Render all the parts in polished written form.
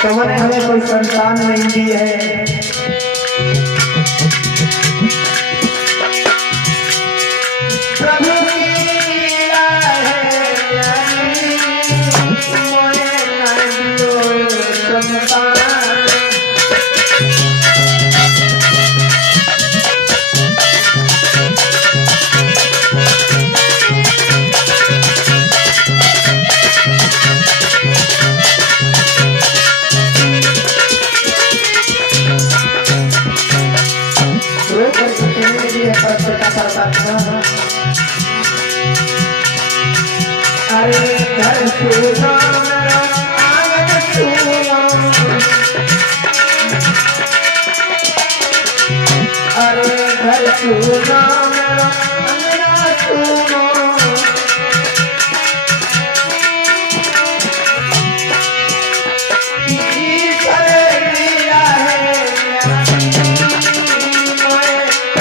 तुमने हमें कोई संतान नहीं दी है। प्रभु की लीला है प्यारी, मोए न दियो संतान। अरे घर सुनो मेरा आंगन सुनो, अरे घर सुनो मेरा आंगन सुनो। ईश्वर लीला है मोए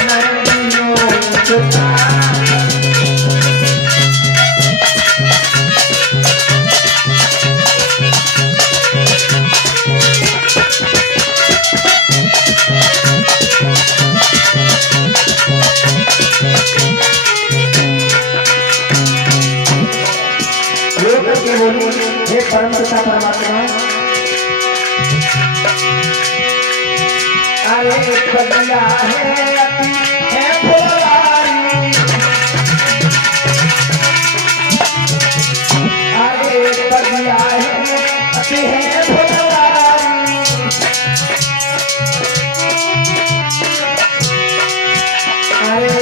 नंदियो सुता। हे परम पिता परमात्मा, अरे बदला है अति है फुलवारी, अरे बदला है अति है फुलवारी। अरे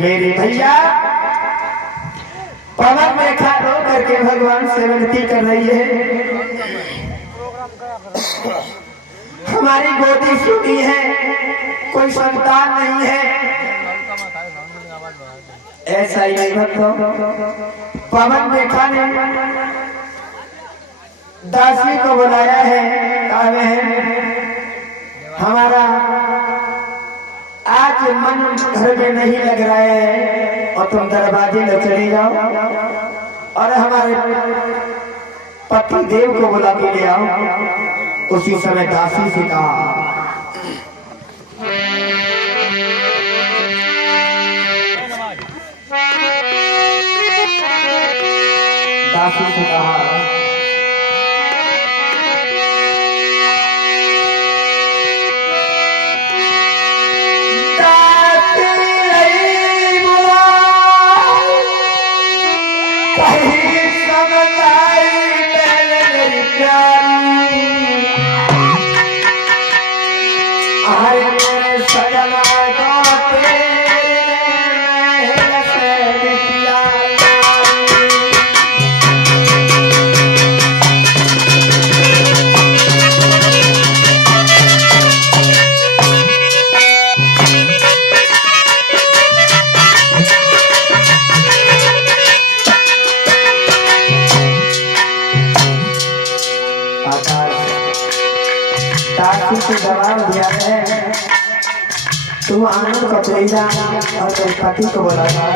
मेरे भैया पवन रेखा रो करके भगवान से विनती कर रही है, हमारी गोदी सूखी है, कोई संतान नहीं है। ऐसा ही नहीं भक्तों, पवन रेखा ने दासी को बुलाया है, कहा है हमारा आज मन घर में नहीं लग रहा है और तुम दरवाजे में चले जाओ और हमारे पति देव को बुला के ले आओ। उसी समय दासी से कहा, दासी से कहा से जवाब दिया है, तू आनंद को ले जा और तेरे पति को बुला जा।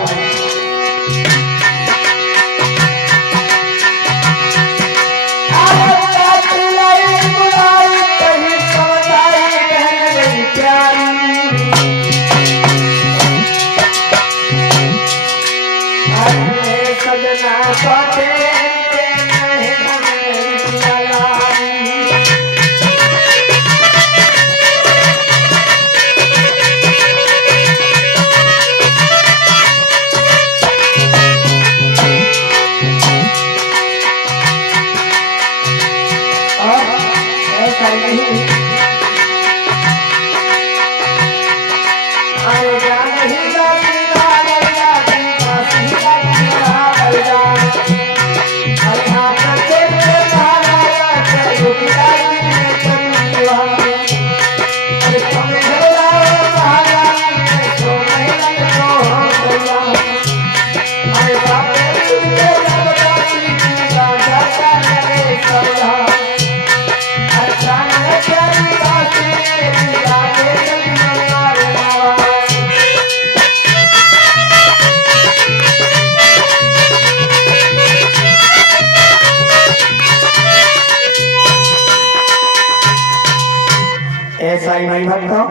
ऐसा ही नहीं भक्तों,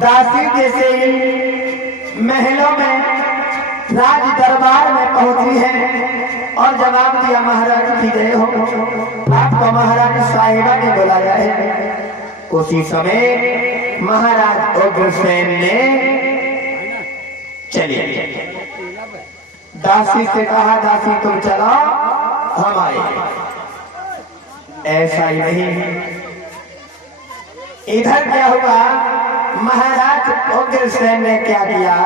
दासी जैसे ही महलों में राज दरबार में पहुंची है और जवाब दिया महाराज की जय हो, आपको महाराज साहिबा ने बुलाया है। उसी समय महाराज उग्रसेन ने चलिए दासी से कहा, दासी तुम चलो हम आए। ऐसा ही नहीं, इधर क्या हुआ, महाराज उग्रसेन ने क्या किया,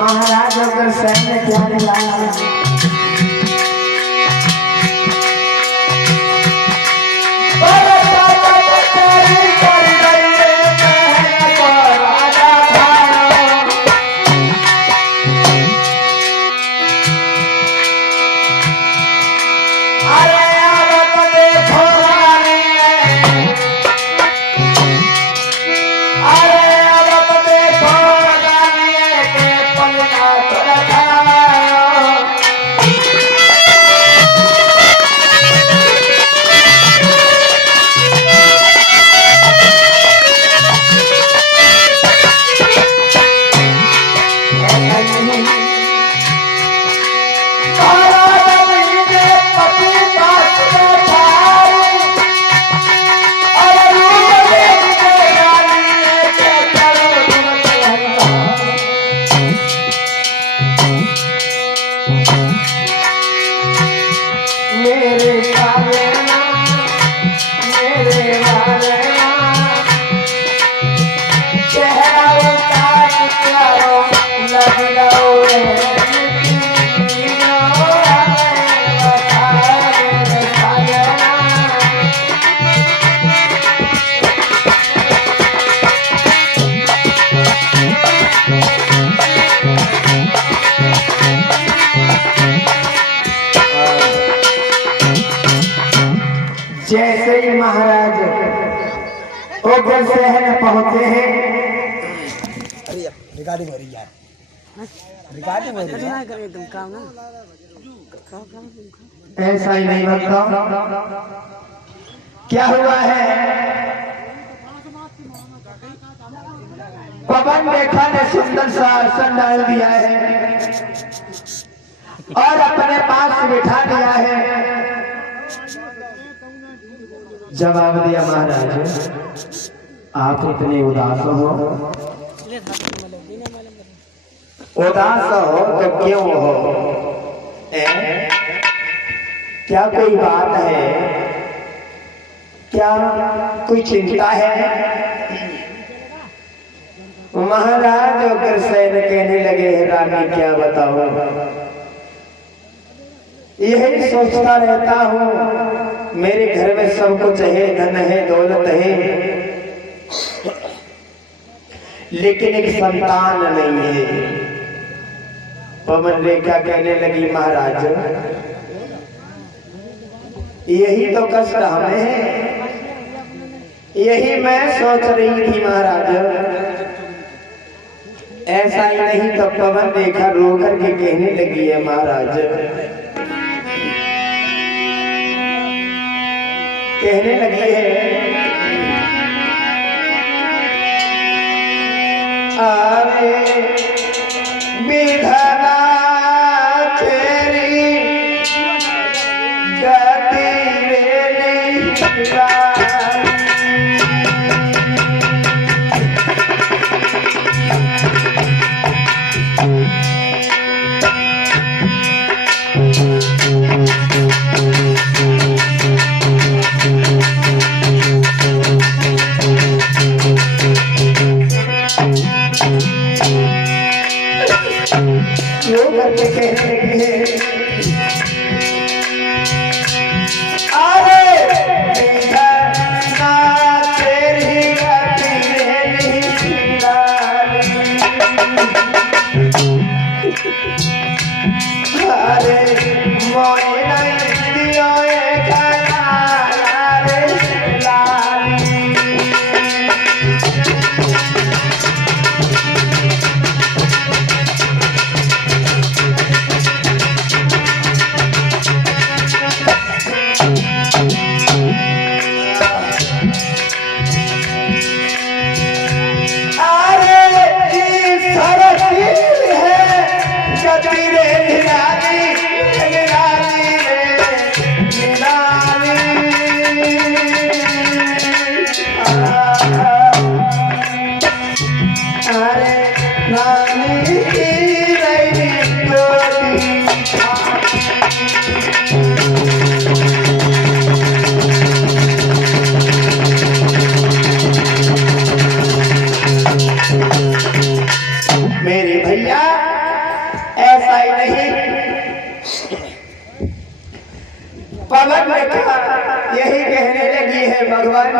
महाराज उग्रसेन ने क्या किया, जैसे ही महाराज उग्रसेन पहुंचे हैं, रिकॉर्डिंग हो रही है, रिकॉर्डिंग हो रही है, एकदम काम ना ऐसा ही नहीं मतलब क्या हुआ है, पवन रेखा ने सुंदर सा आसन डाल दिया है और अपने पास बिठा दिया है। जवाब दिया, महाराज आप इतने उदास हो, उदास हो तो क्यों हो, क्या कोई बात है, क्या कोई चिंता है। महाराज उग्रसेन कहने लगे, रानी क्या बताऊं, यही सोचता रहता हूँ, मेरे घर में सब कुछ है, धन है, दौलत है, लेकिन एक संतान नहीं है। पवन रेखा कहने लगी, महाराज यही तो कष्ट हमें है, यही मैं सोच रही थी महाराज। ऐसा ही नहीं तो पवन रेखा रो करके कहने लगी है, महाराज कहने लगी है, आवे विधाना तेरी गति रे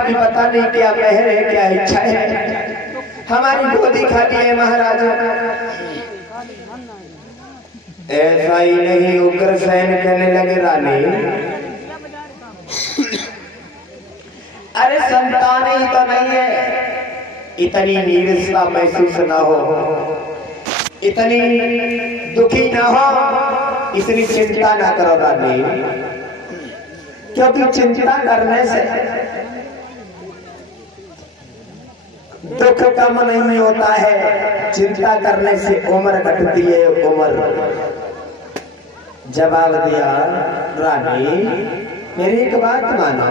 की पता नहीं क्या महर है, क्या इच्छा है। हमारी गोदी खाती है महाराज। ऐसा ही नहीं उग्रसेन कहने लगे रानी, अरे संतान ही तो नहीं है, इतनी नीरसता महसूस ना हो, इतनी दुखी ना हो, इतनी चिंता ना करो रानी, क्योंकि चिंता करने से दुख कम नहीं होता है, चिंता करने से उम्र घटती है, उम्र। जवाब दिया रानी, मेरी एक बात मानो,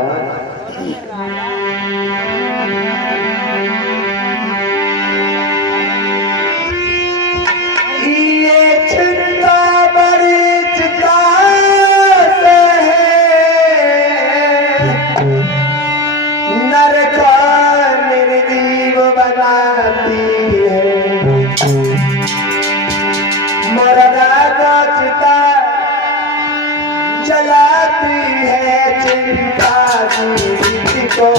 ये चिंता बड़ी चिंता से है, नरक निर्जीव बनाती है, मरदा का चिता जलाती है, चिंता किसी को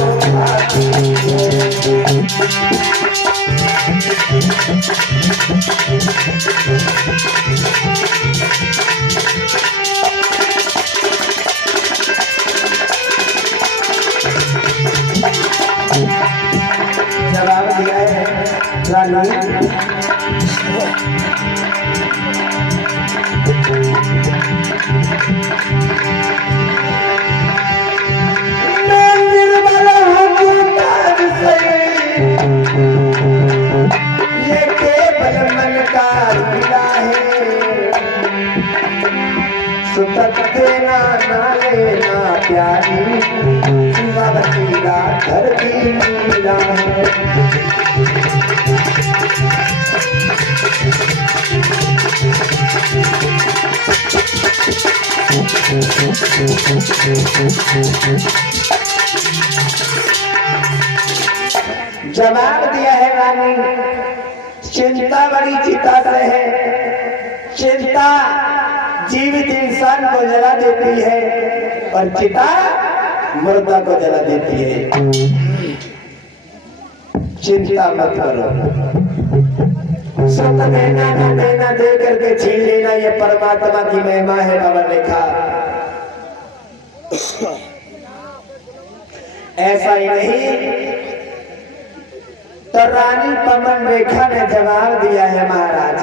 आती है। जवाब दिया है रानी, मैं निर्मल हूँ तार से, ये केवल मन का लीला है, सुतक देना ना लेना प्यारी, शिवावती का घर की लीला है। जवाब दिया है रानी, चिंता बड़ी चिता से है, चिंता जीवित इंसान को जला देती है और चिता मुर्दा को जला देती है। चिंता मत करो, सत देना न देना दे करके छीन लेना, ये परमात्मा की महिमा है। बाबा ने कहा ऐसा ही नहीं, तो रानी पवन रेखा ने जवाब दिया है महाराज,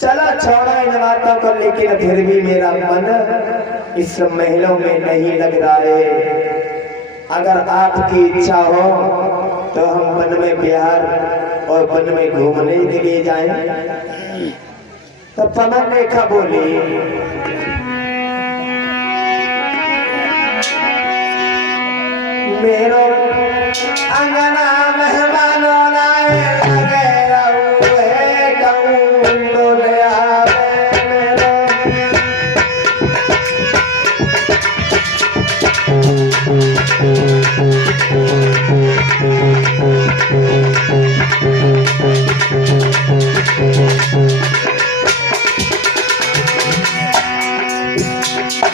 चलो छोड़ो इन बातों को, लेकिन फिर भी मेरा मन इस महलों में नहीं लग रहा है। अगर आपकी इच्छा हो तो हम वन में बिहार और वन में घूमने के लिए जाएं। तो पवन रेखा बोली, मेरो अंगना मेहमानों लाए लगे रहुए, कहूँ डोले आवे मेरो।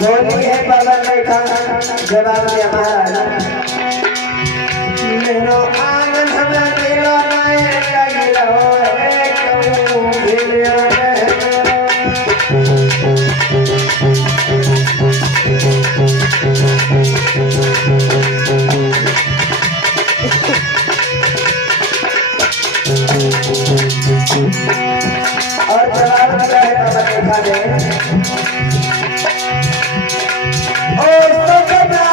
बोली है पवन रेखा, जवाब दिया महाराज, मेरो आंगन हमें दिलो नए लगी रहो है, कहूँ दिलियो और जवाब दिया है पवन रेखा ने, ओ सजना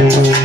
Thank you.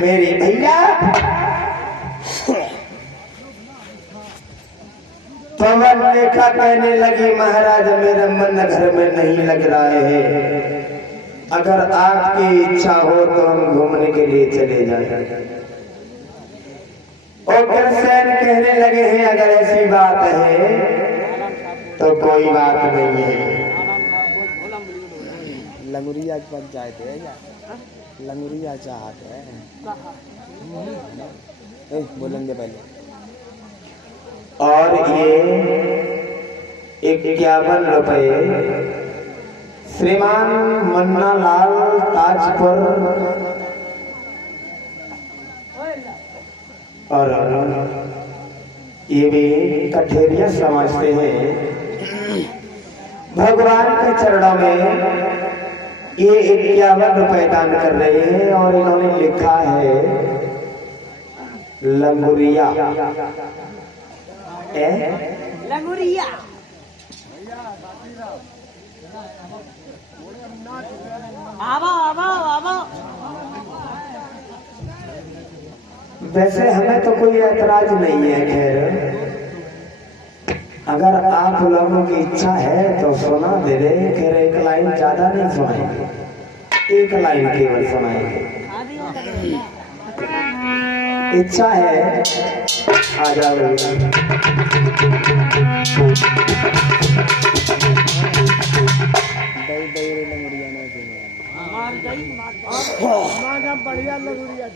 मेरे भैया पवन रेखा कहने लगी, महाराज मेरा मन घर में नहीं लग रहा है, अगर आपकी इच्छा हो तो हम घूमने के लिए चले जाएं। और कृष्ण कहने लगे हैं, अगर ऐसी बात है तो कोई बात नहीं है। लंगुरिया पंचायत है क्या? लंगुरिया चाहत है, बोलेंगे पहले। और ये 51 रुपए श्रीमान मन्ना लाल ताजपुर और ये भी कठेरिया समझते हैं, भगवान के चरणों में ये 51 रुपए दान कर रहे हैं। और इन्होंने लिखा है लंगुरिया लंगुरिया। वैसे हमें तो कोई ऐतराज नहीं है, खैर अगर आप लोगों की इच्छा है तो सुना दे रहे, खैर एक लाइन ज्यादा नहीं सुनाएंगे, एक लाइन केवल सुनाएंगे। इच्छा है आ जाओ। बढ़िया लंगुरिया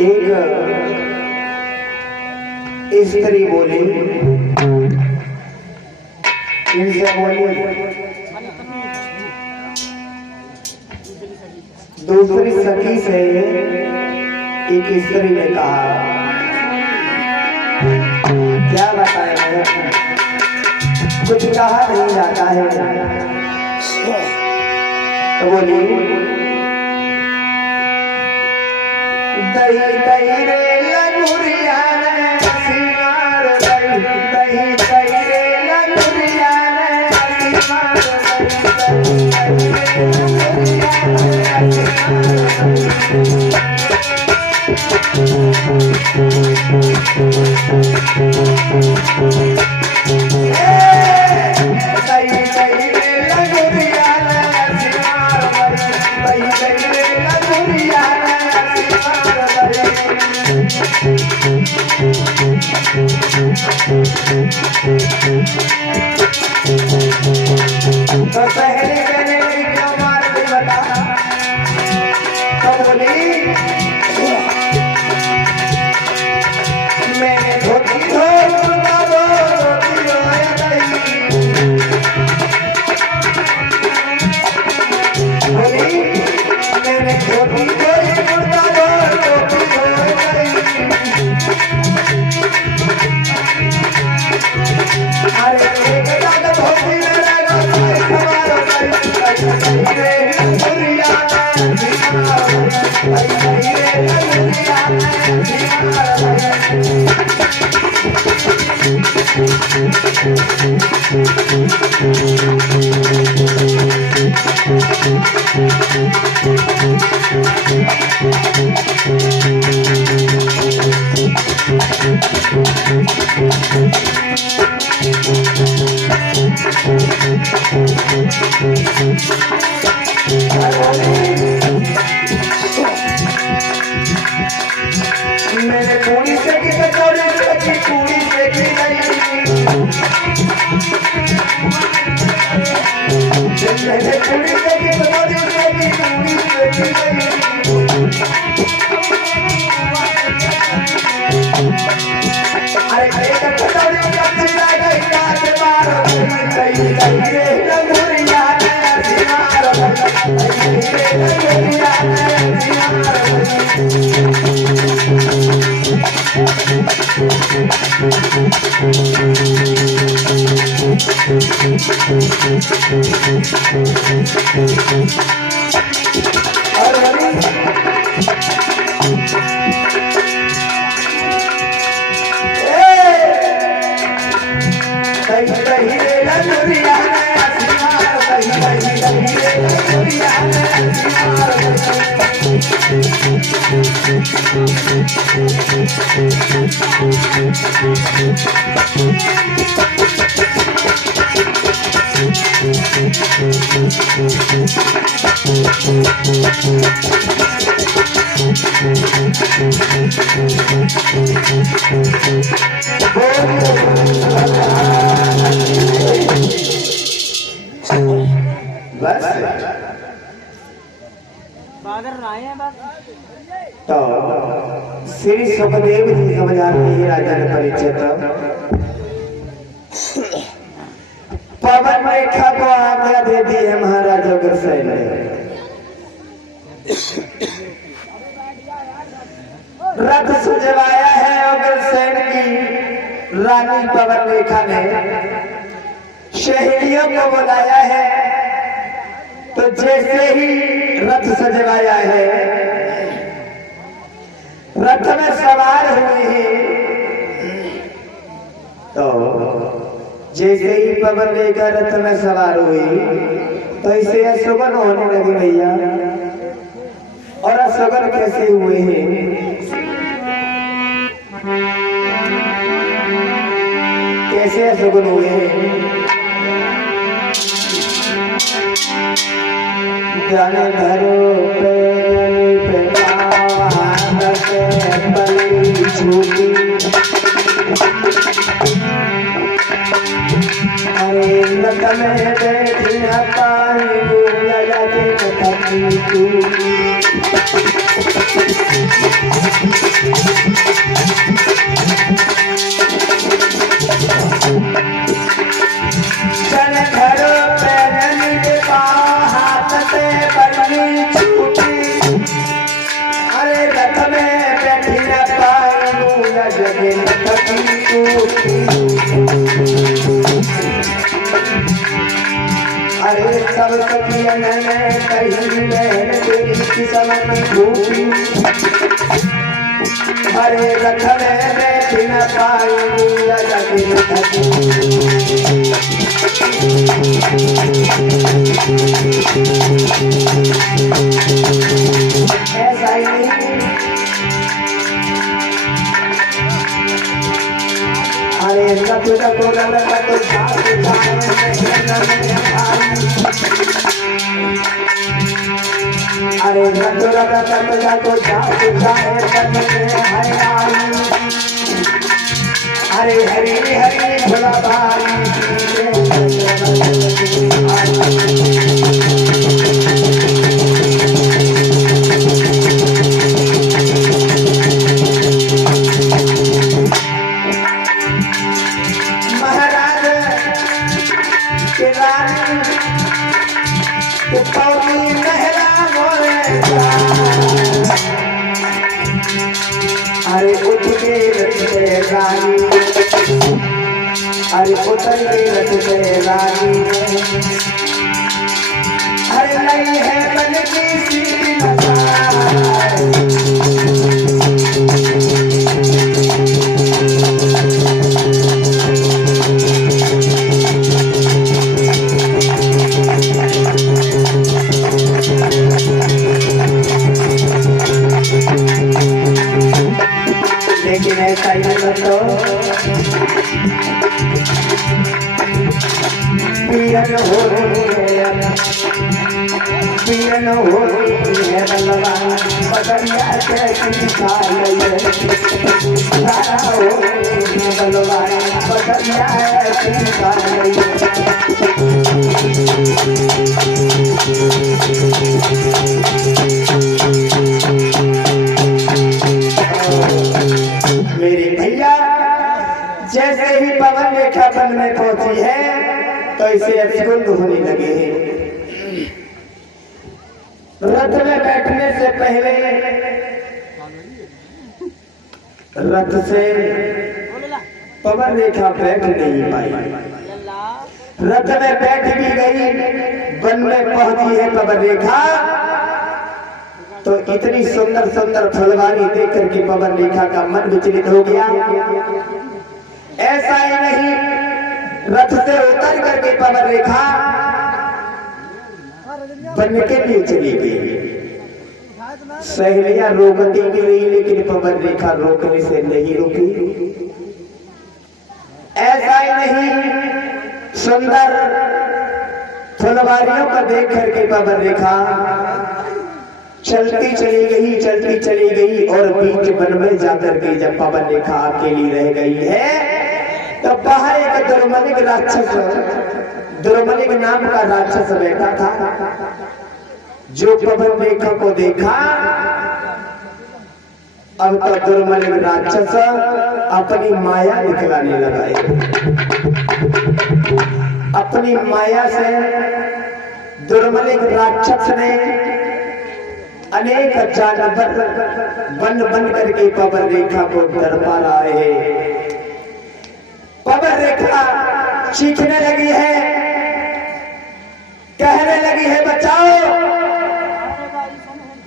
एक स्त्री बोली, इनसे बोली, दूसरी सखी से एक स्त्री ने कहा, क्या बताएं, कुछ कहा नहीं जाता है। तो बोली, दही दही रे लंगुरिया ने सिंगार दही, दही दही रे लंगुरिया ने सिंगार तो पहले कहने लगी, क्यों मार दी बता। तो बोली, मैंने धोती धोता दो धोती धोया नहीं। बोली, मैंने धोती धोई धोता दो धोती धोया नहीं। अरे एक दादा धोती में लगा हमारा रे लंगुरिया मैंने पूरी से की कचौड़ी से की पूरी से की नहीं। पूरी देगी तो देगी पूरी देगी अरे एक कटोरी कब जाएगी काट मारो कहीं कहीं रे लंगुरिया ने मारो कहीं रे लंगुरिया ने तो श्री सुखदेव जी समझाते हैं राजा ने परिचय पवन रेखा को आज्ञा दे दी है महाराज अग्रसेन ने। रथ सजवाया है अग्रसेन की रानी पवन रेखा ने, शहरियों को बुलाया है। तो जैसे ही रथ सजवाया है, रथ में सवार हुए हैं, तो जैसे ही पवन रेखा रथ में सवार हुई तो इसे अशोभन होने लगे भैया। और अशोभन कैसे हुए हैं? कैसे अशोभन हुए हैं? जाने घरों पे अरे नट में बैठी पानी लगा के चल घरों पे हाथ से बनी छूटी। अरे रथ में बैठी न पाऊं लगे अरे सब सखियन में कहीं बहन की समझ भूखी। अरे रथ में बैठी न पाऊं लगे ऐसा ही अरे रथ को अरे अरे हरी हरी भोला भाई महाराज के रानी के पौनी नहरा मोरे अरे उठ के रथ पे रानी अरे उतर के रथ पे रानी अरे नहीं है मन की सीधी लेकिन ऐसा ही तो पीरन हो है बलवान बदलिया कैसी सारा हो बलवान बदलिया कैसी रेखा बन में पहुंची है तो इसे अभिगुंध होने लगे हैं। रथ में बैठने से पहले रथ से पवन रेखा बैठ नहीं पाई। रथ में बैठ भी गई, वन में पहुंची है पवन रेखा तो इतनी सुंदर सुंदर फुलवारी देख करके पवन रेखा का मन विचलित हो गया। ऐसा ही नहीं, रथ से उतर करके पवन रेखा वन के लिए चली गई। सहेलियां रोकती भी रही लेकिन पवन रेखा रोकने से नहीं रुकी। ऐसा ही नहीं, सुंदर फुलवारियों को देख करके पवन रेखा चलती चली गई और बीच वन में जाकर के जब पवन रेखा अकेली रह गई है तो बाहर एक दुर्मलिक राक्षस, दुर्मलिक नाम का राक्षस बैठा था जो पवन रेखा को देखा। अब तो दुर्मलिक राक्षस अपनी माया दिखलाने लगा है। अपनी माया से दुर्मलिक राक्षस ने अनेक जानवर बन बन करके पवन रेखा को डरपा रहा है। पवन रेखा चीखने लगी है, कहने लगी है बचाओ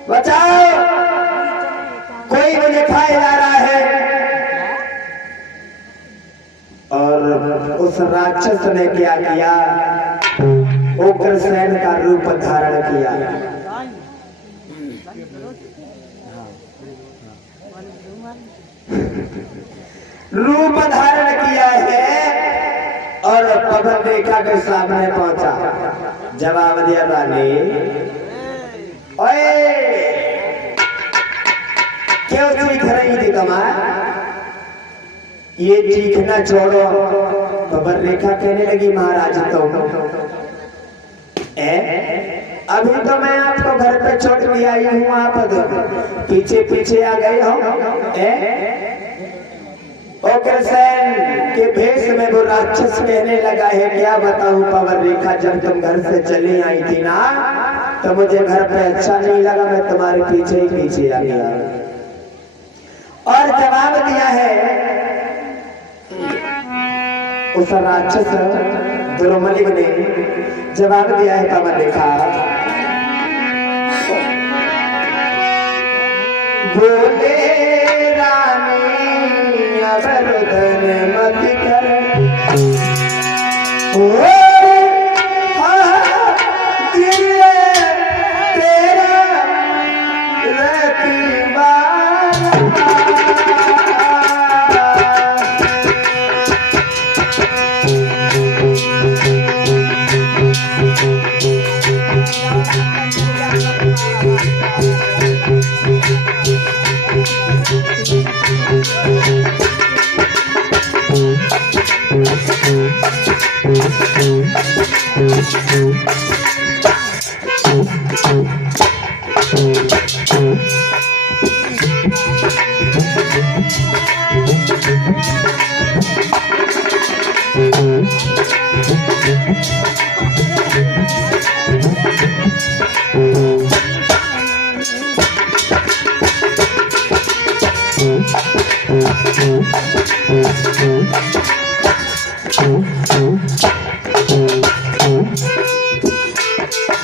बचाओ, कोई मुझे खाए जा रहा है। और उस राक्षस ने क्या किया, उग्रसेन का रूप धारण किया। रूप धारण किया है और पवन रेखा के सामने पहुंचा। जवाब दिया रानी, ओए क्यों चीख रही थी तुम्हारा? ये चीखना छोड़ो। पवन रेखा कहने लगी महाराज तो अभी तो मैं आपको घर पे छोड़ के आई हूँ, आप पीछे पीछे आ गए हो। उग्रसेन के भेष में वो राक्षस कहने लगा है क्या बताऊं पवन रेखा, जब तुम घर से चली आई थी ना तो मुझे घर पे अच्छा नहीं लगा, मैं तुम्हारे पीछे ही पीछे आ गया। और जवाब दिया है उस राक्षस दुर्मलिक ने, जवाब दिया है पवन रेखा, बोले रानी अवरधन मत कर, तेरा रखवाला।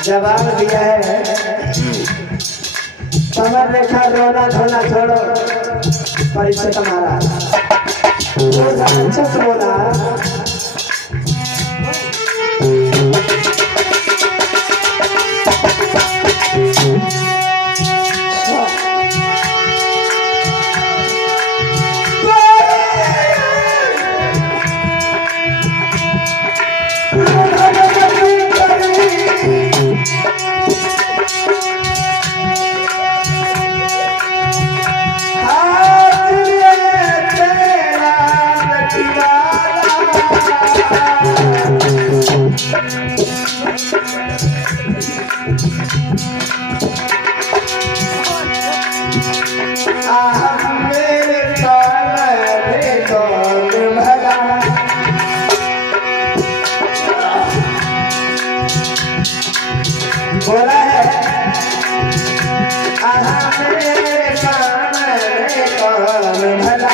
जवाब दिया है पवन रेखा, रोना धोना छोड़ो, परिचय तुम्हारा। राक्षस बोला, तेरा रखवाला। आहा मेरे सामने कौन भला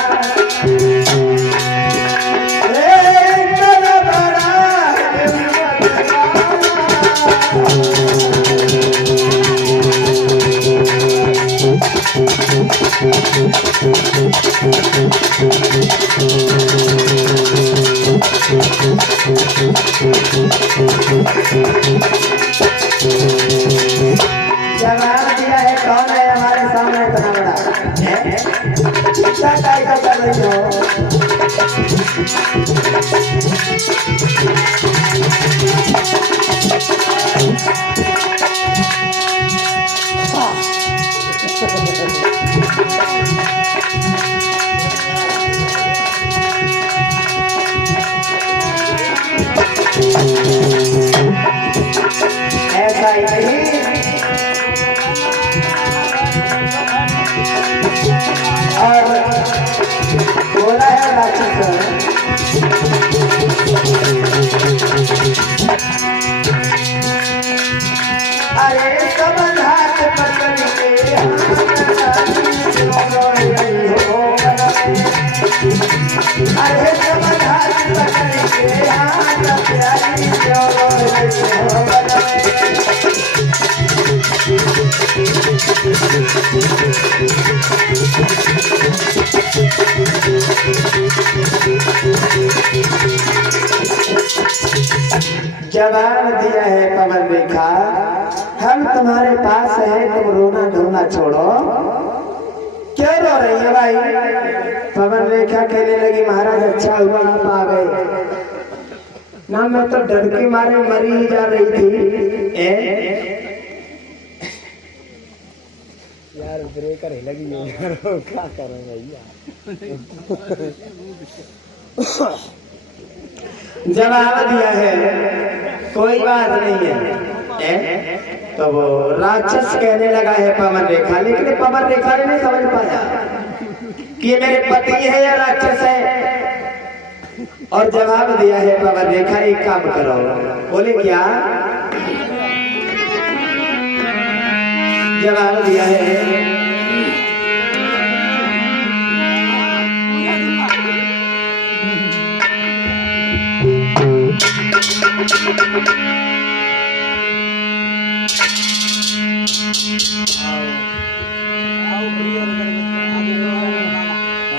जवाब दिया है कौन है हमारे सामने इतना बड़ा है शिक्षा का कर रही हो ऐसा ही नहीं और बोला है राक्षस अरे कमल हाथ पकड़ के अरे कमल हाथ पकड़ के हाथ प्यारी जवाब दिया है पवन रेखा हम तुम्हारे पास है तुम रोना धोना छोड़ो क्यों रो रही है भाई पवन रेखा कहने लगी महाराज अच्छा हुआ आप आ गए ना मैं तो डर के मारे मरी ही जा रही थी यार ब्रेकर ही लगी है यार क्या करें भैया जवाब दिया है कोई बात नहीं है तो वो राक्षस कहने लगा है पवन रेखा लेकिन पवन रेखा ने नहीं समझ पाया कि ये मेरे पति है या राक्षस है और जवाब दिया है पवन रेखा एक काम करो बोले क्या जवाब दिया है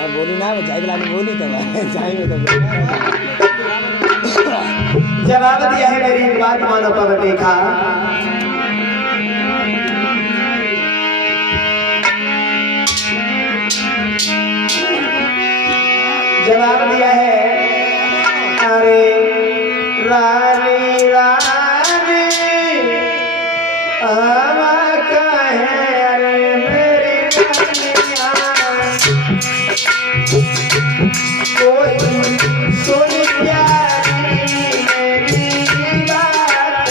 बोली ना जाएगा बोली तो जाएंगे तो जवाब दिया है मेरी एक बात मानो पवन रेखा जवाब दिया है अरे रानी रानी कहे अरे मेरी कोई सुन प्यारी मेरी बात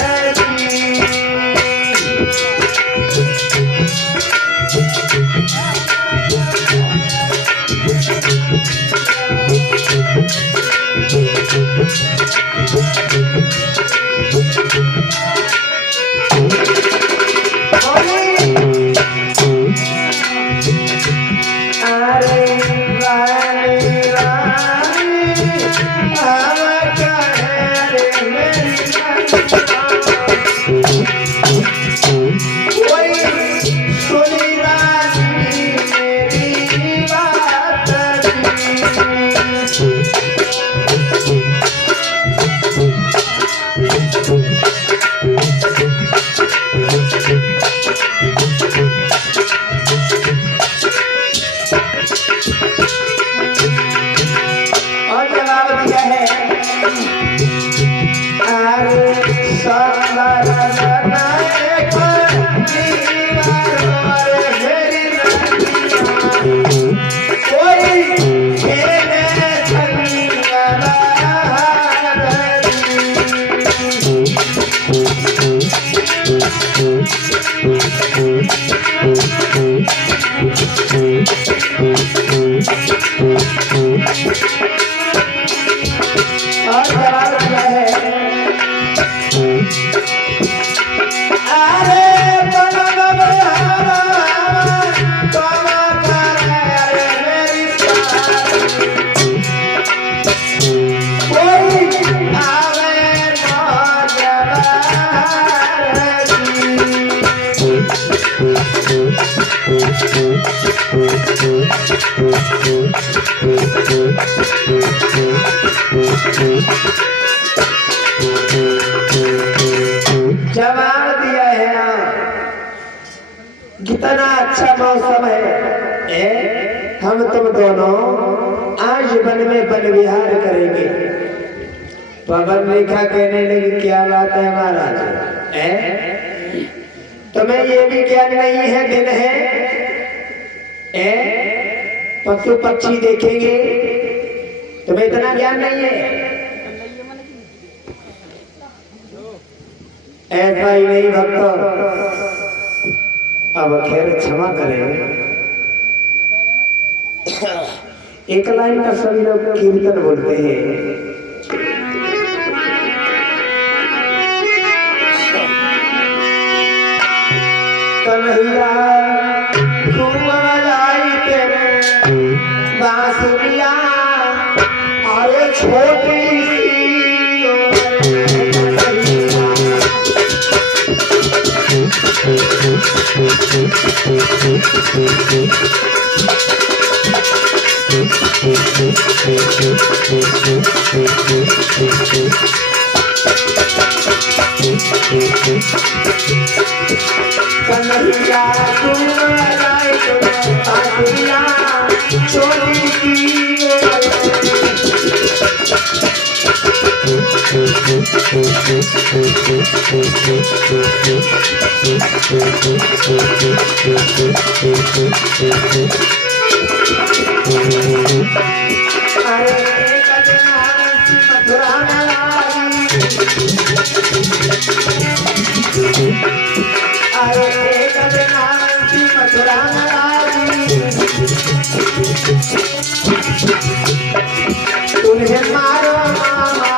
जवाब दिया है ना, कितना अच्छा मौसम है। हम तुम दोनों आज वन में वन विहार करेंगे। पवन रेखा कहने लगी क्या बात है महाराज, तुम्हें ये भी ज्ञान नहीं है दिन है, पशु पक्षी देखेंगे, तुम्हें इतना ज्ञान नहीं है। ऐसा ही नहीं भक्तों, अब खैर क्षमा करें, एक लाइन का सभी लोग कीर्तन बोलते हैं। कन्हैया खूब बजाई तेरे बांसुरिया, अरे छोटी कन्हैया तुम लगाए तुम्हें बांसुरिया, छोटी सी तुम्हें मारो मामा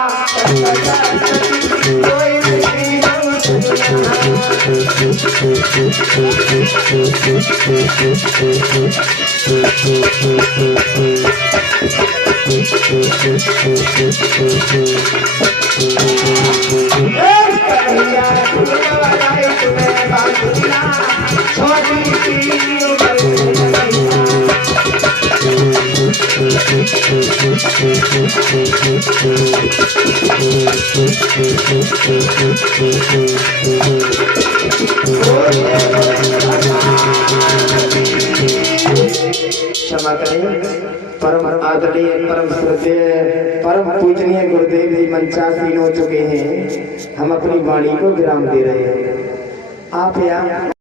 क्षमा करें। परम आदरणीय परम श्रद्धेय परम पूजनीय गुरुदेव जी मंचासीन हो चुके हैं। हम अपनी वाणी को विराम दे रहे हैं। आप यहाँ